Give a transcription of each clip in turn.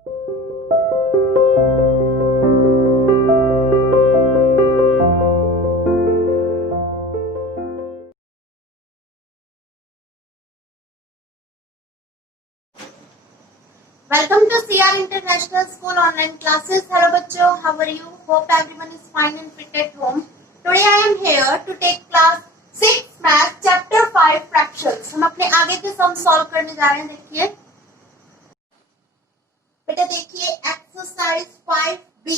Welcome to CR International School online classes. Hello बच्चों, how are you? Hope everyone is fine and fit at home. Today I am here to take class 6 math chapter 5 fractions. हम अपने आगे के sum solve करने जा रहे हैं. देखिए बेटा, देखिए एक्सरसाइज 5B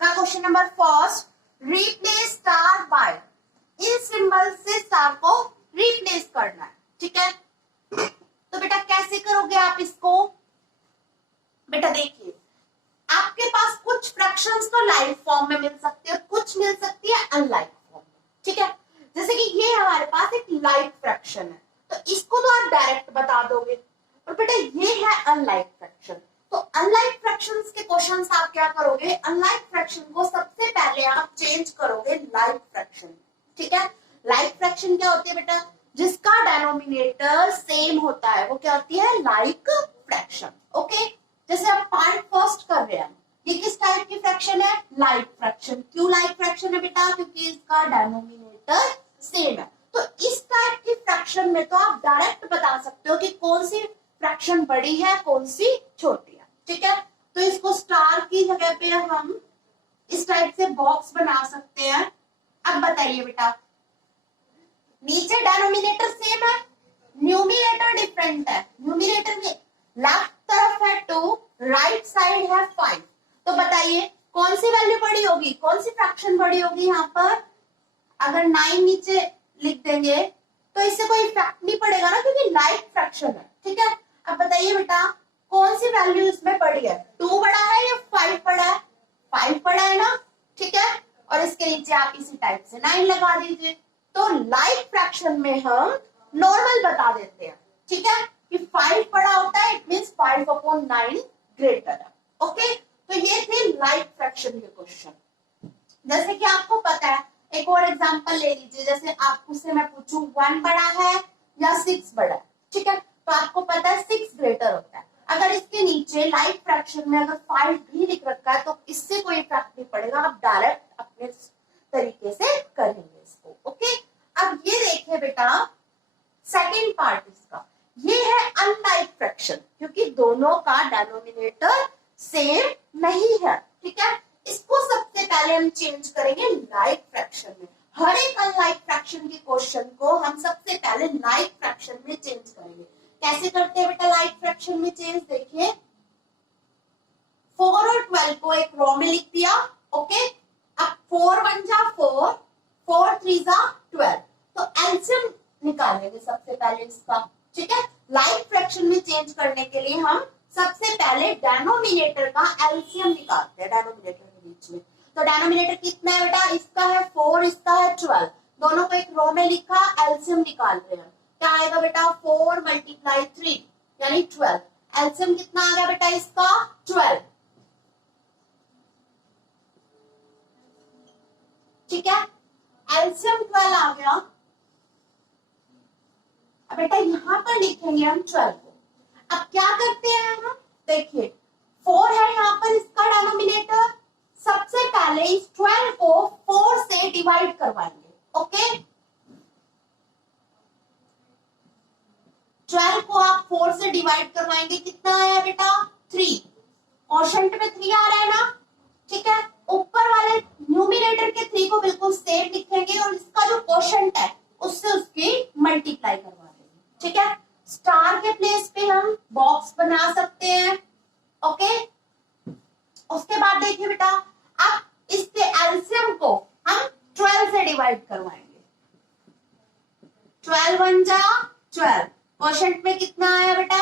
का question number first, replace star by. इस सिंबल से स्टार को रिप्लेस करना है. ठीक है, तो बेटा कैसे करोगे आप इसको? बेटा देखिए, आपके पास कुछ फ्रैक्शंस तो लाइव फॉर्म में मिल सकती है, कुछ मिल सकती है अनलाइव फॉर्म में. ठीक है, जैसे कि ये हमारे पास एक लाइव फ्रैक्शन है, तो इसको तो आप डायरेक्ट बता दोगे. और बेटा ये है अनलाइव फ्रैक्शन, तो अनलाइव फ्रैक्शंस के क्वेश्चंस आप क्या करोगे? अनलाइव फ्रैक्शन को सबसे पहले आप चेंज करोगे लाइव फ्रैक्शन. ठीक है, लाइव फ्रैक्शन क्या होती है बेटा? जिसका डेनोमिनेटर सेम होता है वो क्या होती है? Like fraction. ओके, जैसे आप पार्ट फर्स्ट कर रहे हैं, ये किस टाइप की फ्रैक्शन है? Like fraction. क्यों लाइक फ्रैक्शन है बेटा? क्योंकि इसका डेनोमिनेटर सेम है. तो इस टाइप की फ्रैक्शन में तो आप डायरेक्ट बता सकते हो कि कौन सी फ्रैक्शन बड़ी है, कौन सी छोटी है. ठीक है, तो इसको स्टार की जगह पे हम इस टाइप से बॉक्स बना सकते हैं. अब बताइए बेटा, नीचे डेनोमिनेटर सेम है, न्यूमिनेटर डिफरेंट है. न्यूमिनेटर में लेफ्ट तरफ है 2, राइट साइड है 5. तो बताइए कौन सी वैल्यू बड़ी होगी, कौन सी फ्रैक्शन बड़ी होगी? यहाँ पर अगर 9 नीचे लिख देंगे तो इससे कोई इफेक्ट नहीं पड़ेगा ना, क्योंकि लाइक फ्रैक्शन है. ठीक है, अब बताइए बेटा कौन सी वैल्यू इसमें बड़ी है? 2 बड़ा है या 5 बड़ा है? 5 बड़ा है ना. ठीक है, और इसके नीचे आप इसी टाइप से 9 लगा दीजिए. तो लाइक फ्रैक्शन में हम नॉर्मल बता देते हैं. ठीक है, कि 5 बड़ा होता है, इट मींस 5/9 ग्रेटर है. ओके, तो ये थे लाइक फ्रैक्शन के क्वेश्चन. जैसे कि आपको पता है, एक और एग्जांपल ले लीजिए. जैसे आपको से मैं पूछूं 1 बड़ा है या 6 बड़ा है. ठीक है, तो आपको पता है 6 ग्रेटर होता है. अगर इसके नीचे लाइक फ्रैक्शन में अगर 5 भी लिख रखा है तो इससे कोई इफेक्ट नहीं पड़ेगा. आप डायरेक्ट अपने तरीके से करेंगे इसको. ओके, अब ये देखिए बेटा सेकेंड पार्ट इसका, ये है अनलाइक फ्रैक्शन, क्योंकि दोनों का डेनोमिनेटर सेम नहीं है. ठीक है, इसको सबसे पहले हम चेंज करेंगे लाइक फ्रैक्शन में. हर एक अनलाइक फ्रैक्शन के क्वेश्चन को हम सबसे पहले लाइक फ्रैक्शन में चेंज करेंगे. कैसे करते हैं बेटा लाइक फ्रैक्शन में चेंज? देखिए 4 और 12 को एक रो में लिख दिया. ओके, अब 4 1 जा 4, 4 3 जा 12. तो एलसीएम निकालेंगे सबसे पहले इसका. ठीक है, लाइक फ्रैक्शन में चेंज करने के लिए हम सबसे पहले डेनोमिनेटर का एलसीएम निकालते हैं डेनोमिनेटर के बीच में. तो डेनोमिनेटर कितना है बेटा? इसका है 4, इसका है 12. दोनों को एक रो में लिखा, एलसीएम निकाल रहे हैं. क्या आएगा बेटा? 4 × 3 यानी 12. एलसीएम कितना आ गया बेटा इसका? 12. ठीक है, एलसीएम 12 आ गया. अब बेटा यहां पर लिखेंगे हम 12 को. अब क्या करते हैं हम? देखिए 4 है यहाँ पर इसका डेनोमिनेटर. सबसे पहले इस 12 को 4 से डिवाइड करवाएंगे. ओके, 12 को आप 4 से डिवाइड करवाएंगे. कितना आया बेटा? 3. क्वोशंट में 3 आ रहा है ना. ठीक है, ऊपर वाले न्यूमिनेटर के 3 को बिल्कुल सेम लिखेंगे और इसका जो क्वोशंट है उससे उसकी मल्टीप्लाई करवा देंगे. ठीक है, स्टार के प्लेस पे हम बॉक्स बना सकते हैं. ओके, उसके बाद देखिए बेटा अब इसके एलसीएम को हम 12 से डिवाइड करवाएंगे. 12 1 जा 12. क्वोशंट में कितना आया बेटा?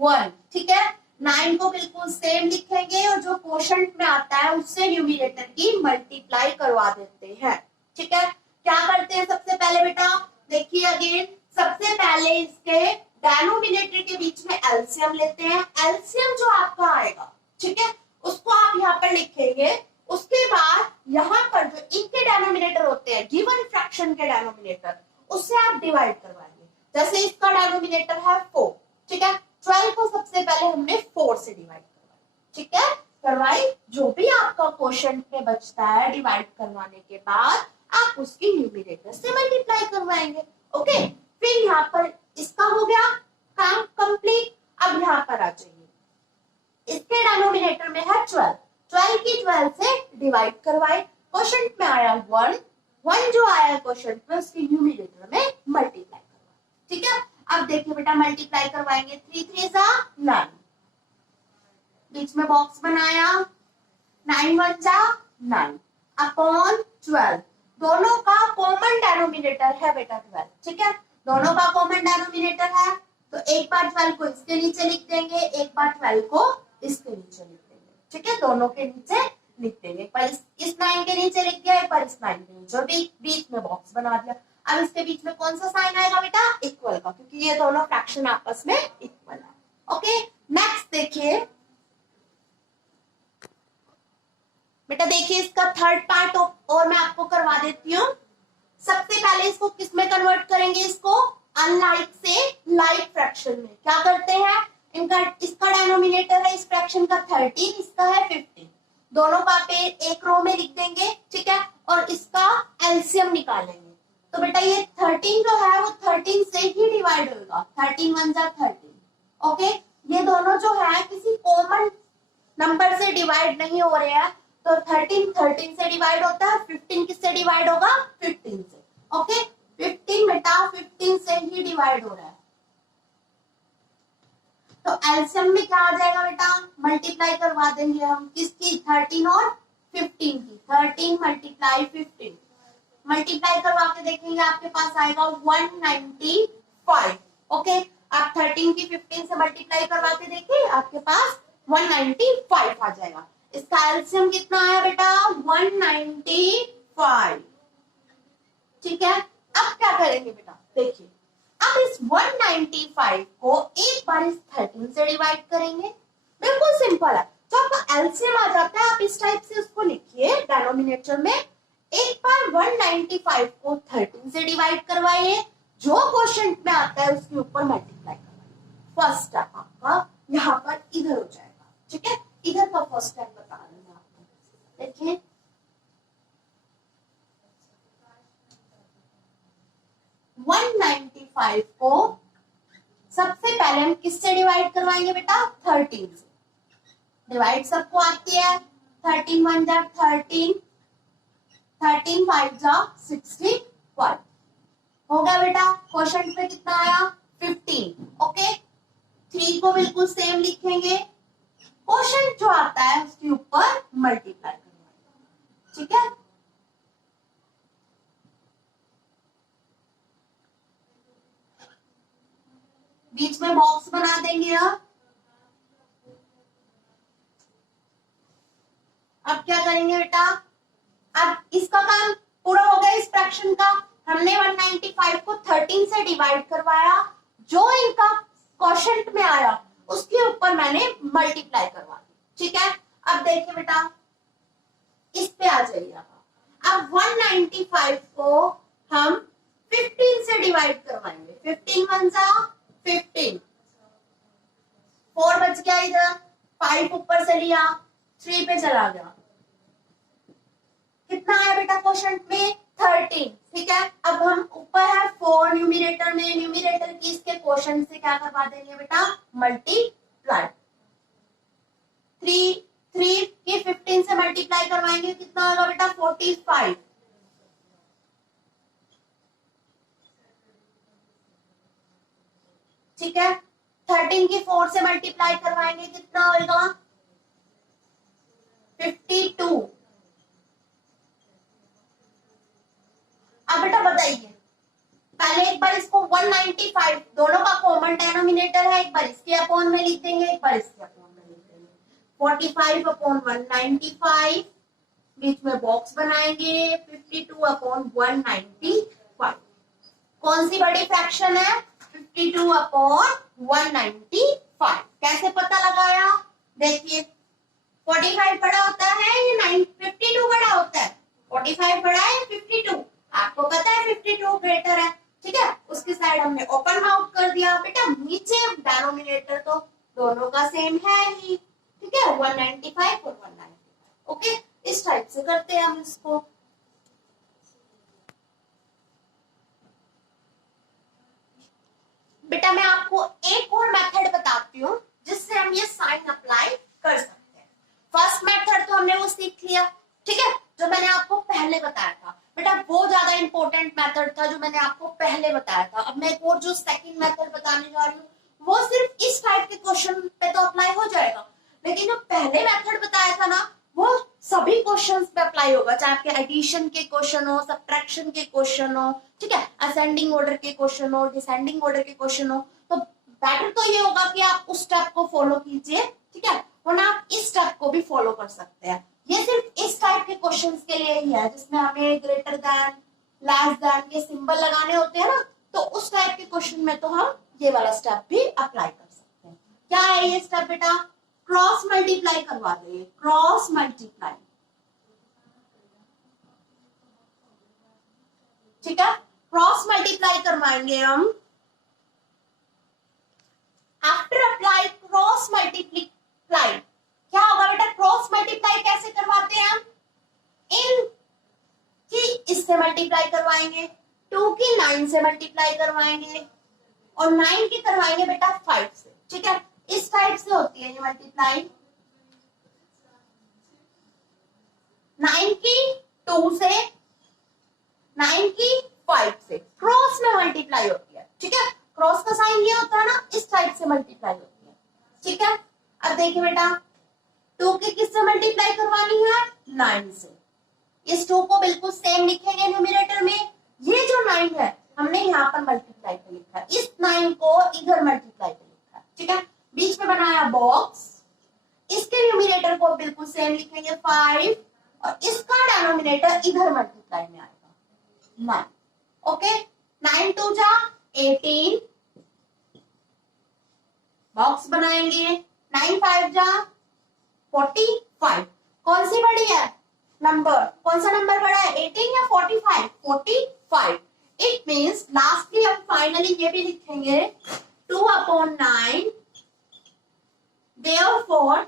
1. ठीक है, 9 को बिल्कुल सेम लिखेंगे और जो क्वोशंट में आता है उससे न्यूमिनेटर की मल्टीप्लाई करवा देते हैं. ठीक है, क्या करते हैं सबसे पहले बेटा? देखिए अगेन सबसे पहले इसके डेनोमिनेटर के बीच में एलसीएम लेते हैं. एलसीएम जो आपका आएगा, ठीक है, उसको आप यहाँ पर लिखेंगे. उसके बाद यहाँ पर जो इनके डेनोमिनेटर होते हैं, गिवन फ्रैक्शन के डेनोमिनेटर, उससे आप डिवाइड करवाएंगे. जैसे इसका डेनोमिनेटर है 4. ठीक है, 12 को सबसे पहले हमने 4 से डिवाइड करवाया. ठीक है, करवाई। जो भी आपका क्वेश्चन में बचता है डिवाइड करवाने के बाद आप उसकी न्यूमरेटर से मल्टीप्लाई करवाएंगे। ओके, फिर यहाँ पर इसका हो गया काम कंप्लीट। अब यहाँ पर आ जाइए, इसके डिनोमिनेटर में है 12, 12 की 12 से डिवाइड करवाए, क्वेश्चन में आया 1, 1 जो आया क्वेश्चन में उसकी न्यूमरेटर में मल्टीप्लाई करवाए। ठीक है, अब देखिए बेटा मल्टीप्लाई करवाएंगे, 3 3 जा 9, बीच में बॉक्स बनाया, 9 1 जा 9 अपॉन 12, दोनों का कॉमन डिनोमिनेटर है बेटा 12। ठीक है, दोनों का कॉमन डिनोमिनेटर है तो एक बार 12 को इसके नीचे लिख देंगे, एक बार 12 को इसके नीचे लिख देंगे। ठीक है, दोनों के नीचे लिख देंगे, एक बार इस 9 के नीचे लिख दिया, एक बार इस 9 के नीचे, बीच में बॉक्स बना दिया। अब इसके बीच में कौन सा साइन आएगा बेटा, इक्वल का, क्योंकि ये दोनों फ्रैक्शन आपस में इक्वल है। ओके, नेक्स्ट देखिए बेटा, देखिए इसका थर्ड पार्ट और मैं आपको करवा देती हूँ। सबसे पहले इसको किस में कन्वर्ट करेंगे, इसको अनलाइक से लाइक फ्रैक्शन में। क्या करते हैं, इनका इसका डिनोमिनेटर है इस फ्रैक्शन का 13, इसका है 15, दोनों का पेड़ एक रो में लिख देंगे। ठीक है, और इसका एलसीएम निकालेंगे। तो बेटा ये 13 जो है वो 13 से ही डिवाइड होगा, 13 1 जा 13। ओके, ये दोनों जो है किसी कॉमन नंबर से डिवाइड नहीं हो रहे हैं, तो 13 13 से डिवाइड होता है, 15 किससे डिवाइड होगा, 15 से। ओके, 15 बेटा 15 से ही डिवाइड हो रहा है, तो एलसीएम में क्या आ जाएगा बेटा, मल्टीप्लाई करवा देंगे हम किसकी, 13 और 15 की, 13 मल्टीप्लाई 15, मल्टीप्लाई करवा के देखेंगे आपके पास आएगा 195। ओके, आप 13 की 15 से मल्टीप्लाई करवा के देखिए, आपके पास 195 आ जाएगा। इसका एलसीएम कितना आया बेटा, 195। ठीक है, अब क्या करेंगे बेटा, देखिए अब इस 195 को एक बार इस 13 से डिवाइड करेंगे, बिल्कुल सिंपल है। तो आपका एलसीएम आ जाता है, आप इस टाइप से उसको लिखिए डिनोमिनेटर में, एक बार 195 को 13 से डिवाइड करवाइए, जो क्वेश्चन में आता है उसके ऊपर मल्टीप्लाई करवाइए। फर्स्ट स्टेप आपका यहाँ पर इधर हो जाएगा। ठीक है, इधर का फर्स्ट स्टेप बता रही हूँ आपको, देखिए 195 को सबसे पहले हम किससे डिवाइड करवाएंगे बेटा, 13 से। डिवाइड सबको आती है, 13 1 जा 13, 13 5 जा 65 हो गया बेटा। क्वेश्चन पे कितना आया, 15। ओके, 3 को बिल्कुल सेम लिखेंगे, क्वेश्चन जो आता है उसके ऊपर मल्टीप्लाई करवाएंगे। ठीक है, बीच में बॉक्स बना देंगे। अब क्या करेंगे बेटा, अब इसका काम पूरा हो गया इस फ्रैक्शन का। हमने 195 को 13 से डिवाइड करवाया, जो इनका क्वोशंट में आया उसके ऊपर मैंने मल्टीप्लाई करवा दी। ठीक है, अब देखिए बेटा इस पे आ जाइए। अब 195 को हम 15 से डिवाइड करवाएंगे, 15 1 जा 15, 4 बच गया इधर, 5 ऊपर से लिया, 3 पे चला गया, कितना आया बेटा क्वोशंट में, 13। ठीक है, अब हम ऊपर है 4 न्यूमरेटर में, न्यूमरेटर की इसके क्वोशंट से क्या करवा देंगे बेटा, मल्टीप्लाई। 3 की 15 से मल्टीप्लाई करवाएंगे, कितना होगा बेटा, 45। ठीक है, 13 की 4 से मल्टीप्लाई करवाएंगे, कितना होगा, 52। अब बेटा बताइए, पहले एक बार इसको 195 दोनों का कॉमन डिनोमिनेटर है, एक बार इसके अपॉन में लिख देंगे, एक बार इसके अपॉन में लिख देंगे, 45 अपॉन 195, बीच में बॉक्स बनाएंगे, 52 अपॉन 195। कौन सी बड़ी फ्रैक्शन है, 52 अपॉन 195। कैसे पता लगाया, देखिए 45 बड़ा होता है या 52 बड़ा होता है, 45 बड़ा है 52, आपको पता है 52 ग्रेटर है। ठीक है, उसकी साइड हमने ओपन माउथ कर दिया बेटा, नीचे डिनोमिनेटर तो दोनों का सेम है ही। ठीक ठीक है, 195 और 195। ओके, इस टाइप से करते हैं हम इसको। बेटा मैं आपको एक और मेथड बताती हूँ जिससे हम ये साइन अप्लाई कर सकते हैं। फर्स्ट मेथड तो हमने वो सीख लिया, ठीक है, जो मैंने आपको पहले बताया था। बेटा वो ज्यादा इंपॉर्टेंट मेथड था जो मैंने आपको पहले बताया था। अब मैं एक और जो सेकंड मेथड बताने जा रही हूँ वो सिर्फ इस टाइप के क्वेश्चन पे तो अप्लाई हो जाएगा, लेकिन जो पहले मेथड बताया था ना वो सभी क्वेश्चंस पे अप्लाई होगा, चाहे आपके एडिशन के क्वेश्चन हो, सब्ट्रैक्शन के क्वेश्चन हो, ठीक है, असेंडिंग ऑर्डर के क्वेश्चन हो, डिसेंडिंग ऑर्डर के क्वेश्चन हो। तो बेटर तो ये होगा कि आप उस स्टेप को फॉलो कीजिए, ठीक है, वरना आप इस स्टेप को भी फॉलो कर सकते हैं। ये सिर्फ इस टाइप के क्वेश्चंस के लिए ही है जिसमें हमें ग्रेटर देन, लेस देन के सिंबल लगाने होते हैं ना, तो उस टाइप के क्वेश्चन में तो हम ये वाला स्टेप भी अप्लाई कर सकते हैं। क्या है ये स्टेप बेटा? क्रॉस मल्टीप्लाई करवा देंगे, क्रॉस मल्टीप्लाई, ठीक है, क्रॉस मल्टीप्लाई करवाएंगे हम। आफ्टर अप्लाई क्रॉस मल्टीप्लाई, क्या होगा बेटा? क्रॉस मल्टीप्लाई कैसे करवाते हैं हम? इन की इससे मल्टीप्लाई करवाएंगे, 2 की 9 से मल्टीप्लाई करवाएंगे और 9 की करवाएंगे बेटा 5 से, ठीक है, इस टाइप से होती है ये मल्टीप्लाई। 9 की 2 से, 9 की 5 से क्रॉस में मल्टीप्लाई होती है, ठीक है, क्रॉस का साइन ये होता है ना, इस टाइप से मल्टीप्लाई होती है, ठीक है। अब देखिए बेटा 2 की किससे मल्टीप्लाई करवानी है? 9 से। इस 2 को बिल्कुल सेम लिखेंगे न्यूमरेटर में, ये जो 9 है हमने यहाँ पर मल्टीप्लाई पे लिखा है, इस 9 को इधर मल्टीप्लाई पे लिखा है, ठीक है, बीच में बनाया बॉक्स, इसके न्यूमरेटर को बिल्कुल सेम लिखेंगे 5 और इसका डिनोमिनेटर इधर मल्टीप्लाई में आएगा 9। ओके, 9 2 जा 18, बॉक्स बनाएंगे, 9 5 जा 45। कौन सी बड़ी है नंबर? कौन सा नंबर बड़ा है, 18 या 45? 45। इट मीन्स लास्टली हम फाइनली ये भी लिखेंगे 2/9, therefore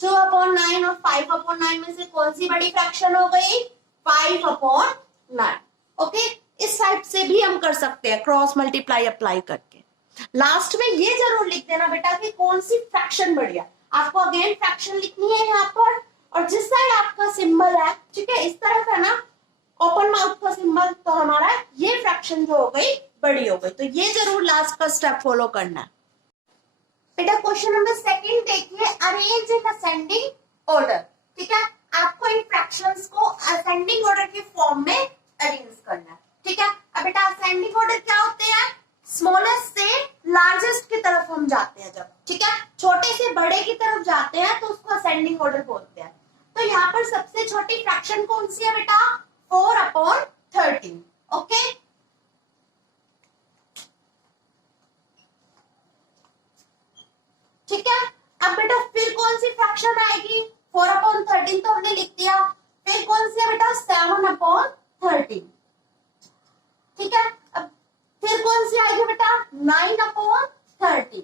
2/9 और 5/9 में से कौन सी बड़ी फ्रैक्शन हो गई? 5/9। ओके, इस टाइप से भी हम कर सकते हैं क्रॉस मल्टीप्लाई अप्लाई करके। लास्ट में ये जरूर लिख देना बेटा कि कौन सी फ्रैक्शन बड़ी है। आपको अगेन फ्रैक्शन लिखनी है यहाँ पर, और जिस साइड आपका सिंबल है, ठीक है, इस तरफ है ना ओपन माउथ का सिंबल, तो हमारा ये फ्रैक्शन जो हो गई बड़ी हो गई। तो ये जरूर लास्ट का स्टेप फॉलो करना है बेटा। क्वेश्चन नंबर सेकंड देखिए, अरेंज इन असेंडिंग ऑर्डर, ठीक है, आपको इन फ्रैक्शंस को असेंडिंग ऑर्डर के फॉर्म में अरेंज करना है, ठीक है। अब बेटा असेंडिंग ऑर्डर क्या होते हैं? स्मॉलेस्ट से लार्जेस्ट की तरफ हम जाते हैं जब, ठीक है, छोटे से बड़े की तरफ जाते हैं तो उसको असेंडिंग ऑर्डर बोलते हैं। तो यहाँ पर सबसे छोटी फ्रैक्शन कौन सी है बेटा? 4/13। ओके, ठीक है। अब बेटा फिर कौन सी फ्रैक्शन आएगी? 4/13 तो हमने लिख दिया, फिर कौन सी है बेटा? 7/13, ठीक है। अब फिर कौन सी आएगी बेटा? 9/13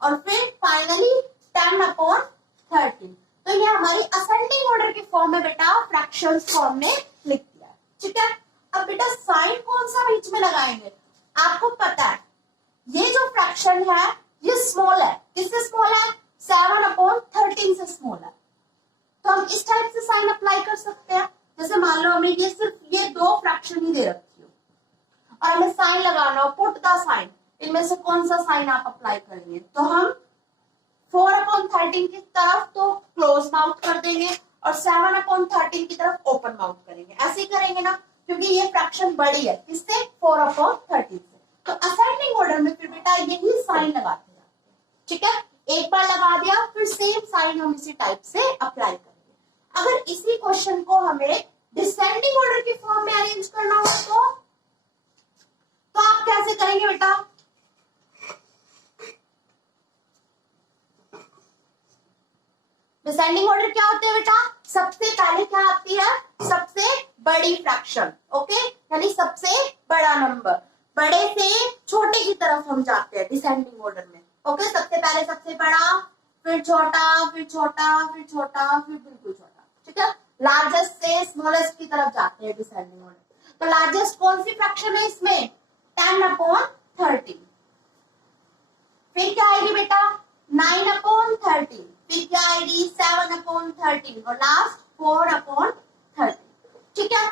और फिर फाइनली 10/13। तो ये हमारी असेंडिंग ऑर्डर के फॉर्म में बेटा फ्रैक्शंस को हमने लिख दिया, ठीक है। अब बेटा साइन कौन सा बीच में लगाएंगे? आपको पता है ये जो फ्रैक्शन है ये स्मॉल है, किससे स्मॉल है? 7/13 से स्मॉल है, तो हम इस टाइप से साइन अप्लाई कर सकते हैं। जैसे मान लो हमें ये सिर्फ ये 2 फ्रैक्शन ही दे रखी हो और हमें साइन लगाना हो, पुट द साइन, इनमें से कौन सा साइन आप अप्लाई करेंगे? तो हम 4/13 की तरफ तो क्लोज माउथ कर देंगे और 7/13 की तरफ ओपन माउथ करेंगे, ऐसे ही करेंगे ना, क्योंकि ये फ्रैक्शन बड़ी है किससे? 4/13 से। तो असेंडिंग ऑर्डर में फिर बेटा यही साइन लगाते हैं, ठीक है, एक बार लगा दिया फिर सेम साइन हम इसी टाइप से अप्लाई करेंगे। अगर इसी क्वेश्चन को हमें डिसेंडिंग ऑर्डर के फॉर्म में अरेंज करना हो तो आप कैसे करेंगे बेटा? डिसेंडिंग ऑर्डर क्या होते हैं बेटा? सबसे पहले क्या आती है? सबसे बड़ी फ्रैक्शन, ओके, यानी सबसे बड़ा नंबर, बड़े से छोटे की तरफ हम जाते हैं डिसेंडिंग ऑर्डर में, ओके। सबसे पहले सबसे बड़ा, फिर छोटा, फिर छोटा, फिर छोटा, फिर बिल्कुल छोटा, ठीक है। लार्जेस्ट से स्मॉलेस्ट की तरफ जाते हैं डिसेंडिंग ऑर्डर। तो लार्जेस्ट कौन सी फ्रैक्शन है इसमें? 10/13। फिर क्या आएगी बेटा? 9/13। फिर क्या आएगी? 7/13 और लास्ट 4/13, ठीक है।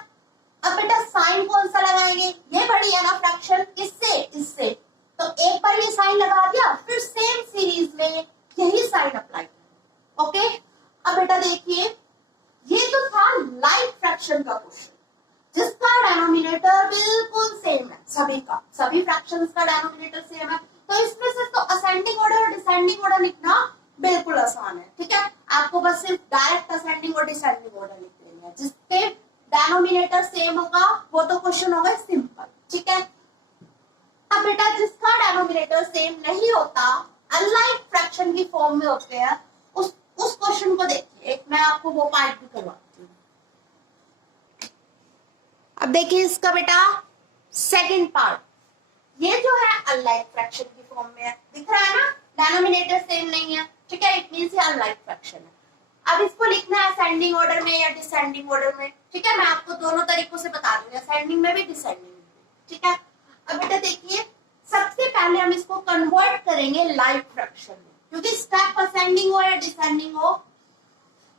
अब बेटा साइन कौन सा लगाएंगे? ये बड़ी है ना फ्रैक्शन, किससे? इससे। तो एक बार ये साइन लगा दिया, फिर सेम सीरीज में यही साइन अप्लाई करें, ओके। अब बेटा देखिए, ये तो था लाइक फ्रैक्शन का क्वेश्चन, जिसका डेनोमिनेटर बिल्कुल सेम है सभी का, सभी फ्रैक्शंस का डेनोमिनेटर सेम है। तो इसमें से तो असेंडिंग ऑर्डर और डिसेंडिंग ऑर्डर लिखना बिल्कुल आसान है, ठीक है। आपको बस सिर्फ डायरेक्ट असेंडिंग और डिसेंडिंग ऑर्डर लिख देनी है, जिसके डेनोमिनेटर सेम होगा वो तो क्वेश्चन होगा सिंपल, ठीक है। अब बेटा जिसका डेनोमिनेटर सेम नहीं होता, अनलाइक फ्रैक्शन की फॉर्म में होते हैं, उस क्वेश्चन को देखिए। एक मैं आपको वो पार्ट भी करवाती हूँ। अब देखिए इसका बेटा सेकंड पार्ट, ये जो है अनलाइक फ्रैक्शन की फॉर्म में है, दिख रहा है ना, डेनोमिनेटर सेम नहीं है, ठीक है, इट मींस ये अनलाइक फ्रैक्शन है। अब इसको लिखना है असेंडिंग ऑर्डर में या डिसेंडिंग ऑर्डर में, ठीक है। मैं आपको दोनों तरीकों से बता दूंगी, असेंडिंग में भी डिसेंडिंग में भी, ठीक है। अब बेटा देखिए, सबसे पहले हम इसको कन्वर्ट करेंगे लाइक फ्रैक्शन में, क्योंकि स्टेप असेंडिंग हो या डिसेंडिंग हो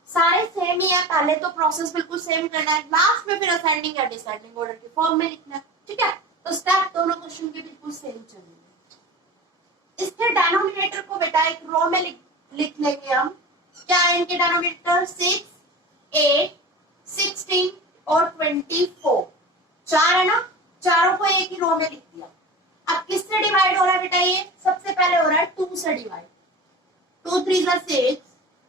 सारे सेम ही है। पहले तो प्रोसेस बिल्कुल सेम करना है, लास्ट में फिर असेंडिंग या डिसेंडिंग ऑर्डर की फॉर्म में लिखना है, ठीक है। तो स्टेप दोनों क्वेश्चन के बिल्कुल सेम चलेंगे। इसके डेनोमिनेटर को बेटा एक रो में लिख लेंगे हम। क्या है इनके डेनोमिनेटर? 6, 8, 16 और 24, चार है ना, चारों को एक ही रो में लिख दिया। अब किससे डिवाइड हो रहा है बेटा? ये सबसे पहले हो रहा है 2 से डिवाइड। 2 3 जा 6,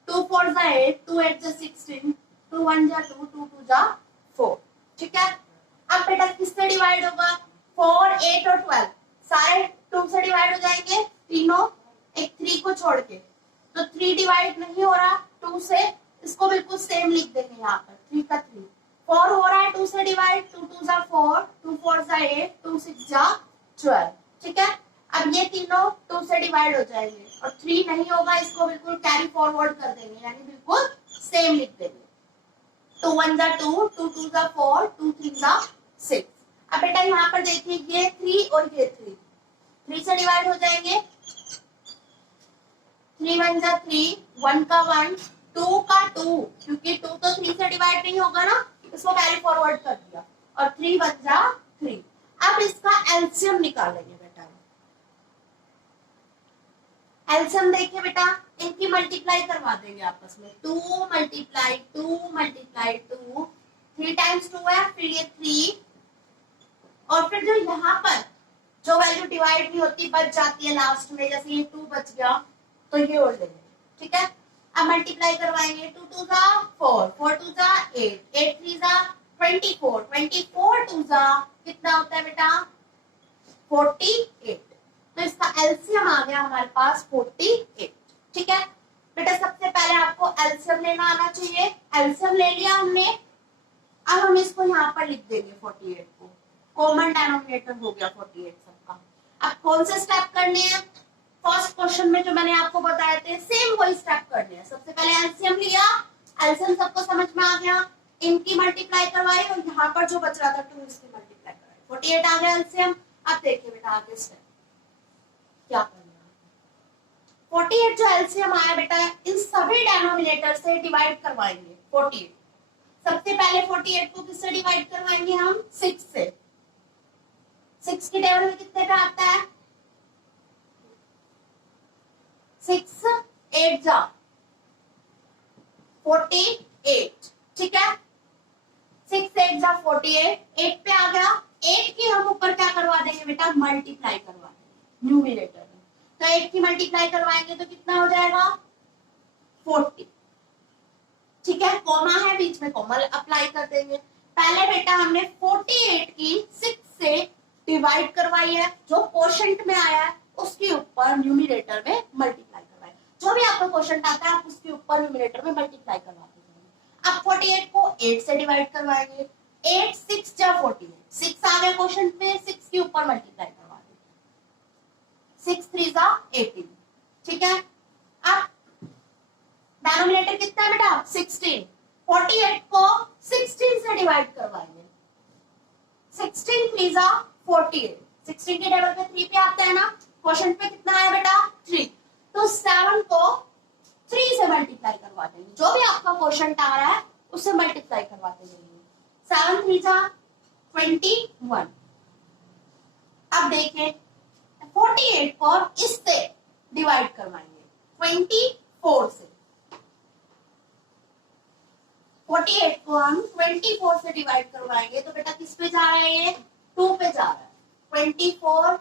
2 4 जा 8, 2 8 जा 16, 2 1 जा 2, 2 2 जा 4, ठीक है। अब बेटा किससे डिवाइड होगा? 4, 8 और 12 सारे 2 से डिवाइड हो जाएंगे तीनों, एक 3 को छोड़ के। तो 3 डिवाइड नहीं हो रहा 2 से, इसको बिल्कुल सेम लिख देंगे यहाँ पर, 3 का 3। 4 हो रहा है 2 से डिवाइड, 2 2 जा 4, 2 4 जा 8, 2 6 जा 12, ठीक है। अब ये तीनों 2 से डिवाइड हो जाएंगे और 3 नहीं होगा, इसको बिल्कुल कैरी फॉरवर्ड कर देंगे, यानी बिल्कुल सेम लिख देंगे। 2 1 जा 2, 2 2 जा 4, 2 3 जा 6। अब बेटा यहाँ पर देखिए, ये 3 और ये 3 से डिवाइड हो जाएंगे। 3 1 जा 3, 1 का 1, 2 का 2, क्योंकि 2 तो 3 से डिवाइड नहीं होगा ना, इसको कैरी फॉरवर्ड कर दिया, और 3 1 जा 3। अब इसका एलसीएम निकालेंगे बेटा। एलसीएम देखिए बेटा, इनकी मल्टीप्लाई करवा देंगे आपस में। 2 मल्टीप्लाई 2 मल्टीप्लाई 2, 3 टाइम्स 2 है, फिर ये 3, और फिर जो यहाँ पर जो वैल्यू डिवाइड नहीं होती बच जाती है लास्ट में, जैसे ये 2 बच गया तो ये और ले लेंगे, ठीक है। अब मल्टीप्लाई करवाएंगे, 2 2 जा 4, 4 2 जा 8, 8 3 जा 24, 24 2 जा कितना होता है बेटा? 48। तो इसका एलसीएम आ गया हमारे पास 48, ठीक है। बेटा सबसे पहले आपको एलसीएम लेना आना चाहिए। एलसीएम ले लिया हमने, अब हम इसको यहाँ पर लिख देंगे 48 को, कॉमन डेनोमिनेटर हो गया 48 सबका। अब कौन से स्टेप करने हैं? फर्स्ट क्वेश्चन में जो मैंने आपको बताए थे सेम वही स्टेप करने हैं। सबसे पहले एलसीएम लिया, एलसीएम सबको समझ में आ गया, इनकी मल्टीप्लाई करवाई और यहाँ पर जो बच रहा था 2 इसकी मल्टीप्लाई करवाई, 48 आ गया एलसीएम। अब देखिए बेटा आगे स्टेप क्या करना है। 48 जो एलसीएम आया बेटा, इन सभी डेनोमिनेटर से डिवाइड करवाएंगे 48। सबसे पहले 48 को किससे डिवाइड करवाएंगे हम? 6 से। 6 की टेबल में कितने पे आता है? 6 8 जा 48, ठीक है। 6 8 जा 48, 8 पे आ गया। 8 की हम ऊपर क्या करवा देंगे बेटा? मल्टीप्लाई करवा देंगे न्यूमरेटर में। तो 8 की मल्टीप्लाई करवाएंगे तो कितना हो जाएगा? 40, ठीक है। कॉमा है बीच में, कॉमा अप्लाई कर देंगे। पहले बेटा हमने 48 की 6 से डिवाइड करवाई है, जो क्वोशंट में आया है उसके ऊपर न्यूमरेटर में मल्टीप्लाई करवाए। जो भी आपका क्वोशंट आता है आप उसके ऊपर न्यूमरेटर में मल्टीप्लाई करवा देंगे। अब 48 को 8 से डिवाइड करवाएंगे। 8 6 जा 48, 6 आ गया क्वोशंट में, 6 के ऊपर मल्टीप्लाई करवा देंगे। 6 3 जा 18, ठीक है। अब 48 कितना है बेटा 16, 48 को 16 से डिवाइड करवाएंगे, 16 3 जा 48, 16 के टेबल पे 3 पे आता है ना, क्वेश्चन पे कितना आया बेटा 3, तो 7 को 3 से मल्टीप्लाई करवा देंगे, जो भी आपका क्वेश्चन आ रहा है उससे मल्टीप्लाई करवाते जाएंगे, 7 3 जा 21। अब देखें 48 को इससे डिवाइड करवाएंगे 24 से, 48 को हम 24 से डिवाइड करवाएंगे तो बेटा किस पे जा रहा है ये 2 पे जा रहा है, 24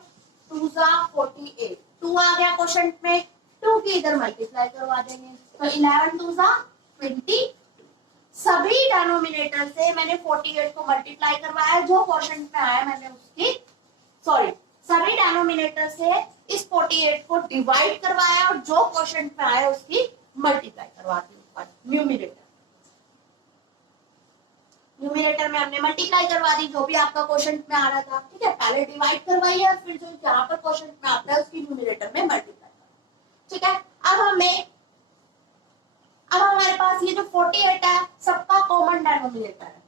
2 जा 48, 2 आ गया क्वेश्चन में, 2 की इधर मल्टीप्लाई करवा देंगे तो 11 2 जा 20, सभी डिनोमिनेटर से मैंने 48 को मल्टीप्लाई करवाया, जो क्वेश्चन में आया मैंने उसकी सभी डिनोमिनेटर से इस 48 को डिवाइड करवाया और जो क्वेश्चन में आया उसकी मल्टीप्लाई करवा दी ऊपर न्यूमिनेटर में हमने मल्टीप्लाई करवा दी जो भी आपका क्वेश्चन में आ रहा था, ठीक है, पहले डिवाइड करवाइए और फिर जो यहाँ पर क्वेश्चन में आता है उसकी न्यूमिनेटर में मल्टीप्लाई, ठीक है। अब हमारे पास ये जो 48 है सबका कॉमन डिनोमिनेटर है,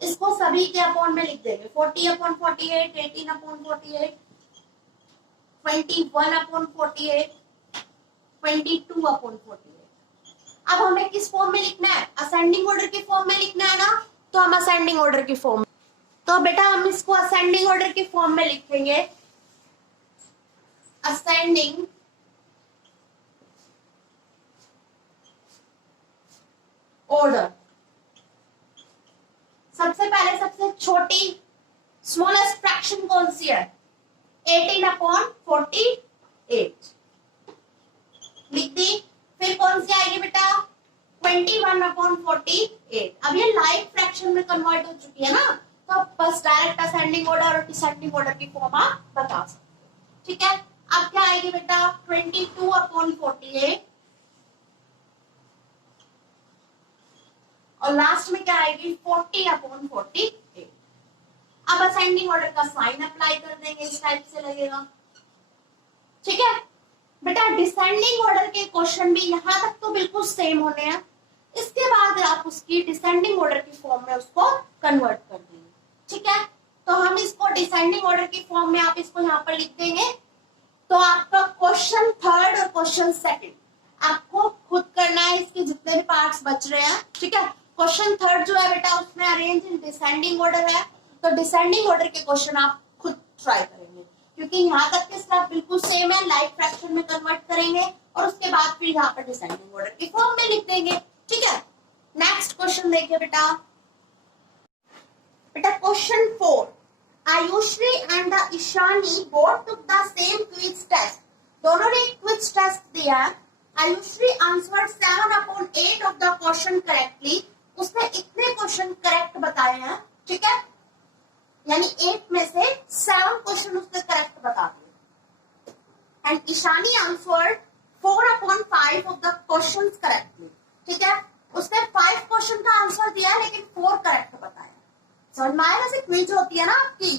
इसको सभी के अपॉन में लिख देंगे, 40/48, 18/48, 21/48, 22/48। अब हमें किस फॉर्म में लिखना है, असेंडिंग ऑर्डर के फॉर्म में लिखना है ना, तो हम असेंडिंग ऑर्डर की फॉर्म, तो बेटा हम इसको असेंडिंग ऑर्डर की फॉर्म में लिखेंगे, असेंडिंग ऑर्डर। सबसे पहले सबसे छोटी स्मॉलेस्ट फ्रैक्शन कौन सी है 18/48 लिख दी, फिर कौन सी आएगी बेटा 21/48। अब ये लाइक फ्रैक्शन में कन्वर्ट हो चुकी है ना, तो बस डायरेक्ट असेंडिंग ऑर्डर और डिसेंडिंग ऑर्डर की फॉर्म आप बता सकते हो, ठीक है। अब क्या आएगी बेटा 22/48 और लास्ट में क्या आएगी 40/48। अब असेंडिंग ऑर्डर का साइन अप्लाई कर देंगे, इस टाइप से लगेगा, ठीक है बेटा। डिसेंडिंग ऑर्डर के क्वेश्चन भी यहां तक तो बिल्कुल सेम होने हैं, इसके बाद आप उसकी डिसेंडिंग ऑर्डर की फॉर्म में उसको कन्वर्ट कर देंगे, ठीक है। तो हम इसको डिसेंडिंग ऑर्डर की फॉर्म में आप इसको यहाँ पर लिख देंगे, तो आपका क्वेश्चन थर्ड और क्वेश्चन सेकंड आपको खुद करना है, इसके जितने भी पार्ट्स बच रहे हैं, ठीक है। क्वेश्चन थर्ड जो है बेटा उसमें अरेंज इन डिसेंडिंग ऑर्डर है, तो डिसेंडिंग ऑर्डर के क्वेश्चन आप खुद ट्राई करेंगे, क्योंकि यहाँ तक के स्टेप बिल्कुल सेम है, लाइक फ्रैक्शन में कन्वर्ट करेंगे और उसके बाद फिर यहाँ पर डिसेंडिंग ऑर्डर की फॉर्म में लिख देंगे, ठीक है। नेक्स्ट क्वेश्चन देखिए बेटा question 4, Ayushree and the Ishani both took the same quiz test, दोनों ने क्विज टेस्ट दिया है। Ayushree answered 7/8 of the question correctly, उसने इतने क्वेश्चन करेक्ट बताए हैं, ठीक है, यानी 8 में से 7 क्वेश्चन उसने करेक्ट बता दिए। And Ishani answered 4/5 of the questions correctly, ठीक है, उसने 5 क्वेश्चन का आंसर दिया लेकिन 4 करेक्ट बताया। समझ में आया, क्विज होती है ना आपकी,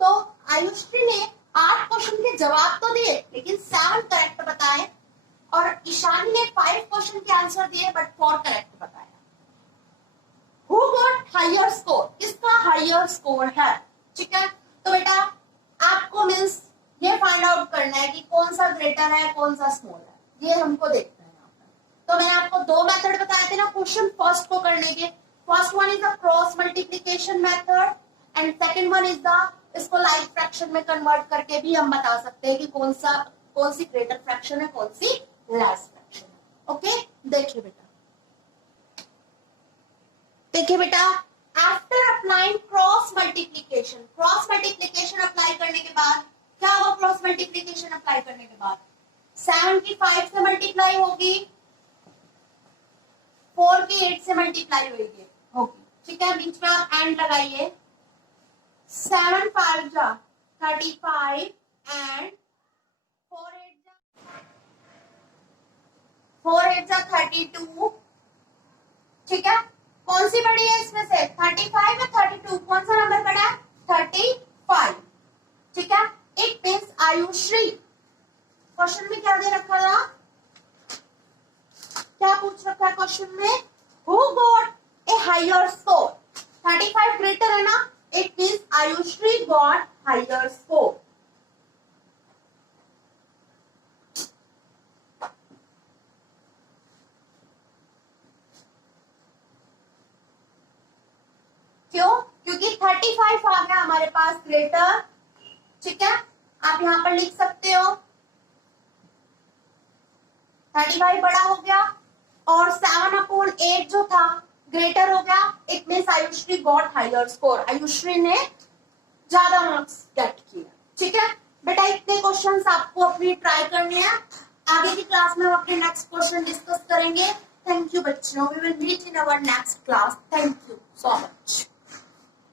तो आयुश्री ने 8 क्वेश्चन के जवाब तो दिए लेकिन 7 करेक्ट बताए और ईशानी ने 5 क्वेश्चन के आंसर दिए बट 4 करेक्ट बताया। Who got higher score? किसका हायर स्कोर है, ठीक है। तो बेटा आपको मीन्स ये फाइंड आउट करना है कि कौन सा ग्रेटर है कौन सा स्मॉल है, ये हमको देखना है यहाँ पर। तो मैंने आपको 2 मेथड बताए थे ना क्वेश्चन फर्स्ट को करने के, first one is the cross multiplication method and second one is the, इसको लाइक फ्रैक्शन में कन्वर्ट करके भी हम बता सकते हैं कि कौन सी ग्रेटर फ्रैक्शन है कौन सी लेस फ्रैक्शन है। ओके देखिए बेटा after applying cross multiplication apply करने के बाद क्या होगा, क्रॉस मल्टीप्लीकेशन अप्लाई करने के बाद 7 की 5 से मल्टीप्लाई होगी, 4 की 8 से मल्टीप्लाई होगी, ठीक है। बीच में आप एंड लगाइए, 7 5 जा 35 एंड 4 8 जा 32, ठीक है। कौन सी बड़ी है इसमें से 35 या 32, कौन सा नंबर बड़ा है 35, ठीक है। इट मीन्स आयुश्री, क्वेश्चन में क्या दे रखा था, क्या पूछ रखा है क्वेश्चन में who got a higher score, 35 greater है ना, it means Ayushree got higher score. क्यों? क्योंकि 35 आ गया हमारे पास ग्रेटर, ठीक है, आप यहां पर लिख सकते हो 35 बड़ा हो गया और 7/8 जो था ग्रेटर हो गया, it means Ayushree got higher score, Ayushree ने ज्यादा मार्क्स गेट किया, ठीक है बेटा। इतने क्वेश्चंस आपको अपनी ट्राई करने हैं, आगे की क्लास में हम अपने नेक्स्ट क्वेश्चन डिस्कस करेंगे। थैंक यू बच्चों, we will meet in our next class, thank you so much.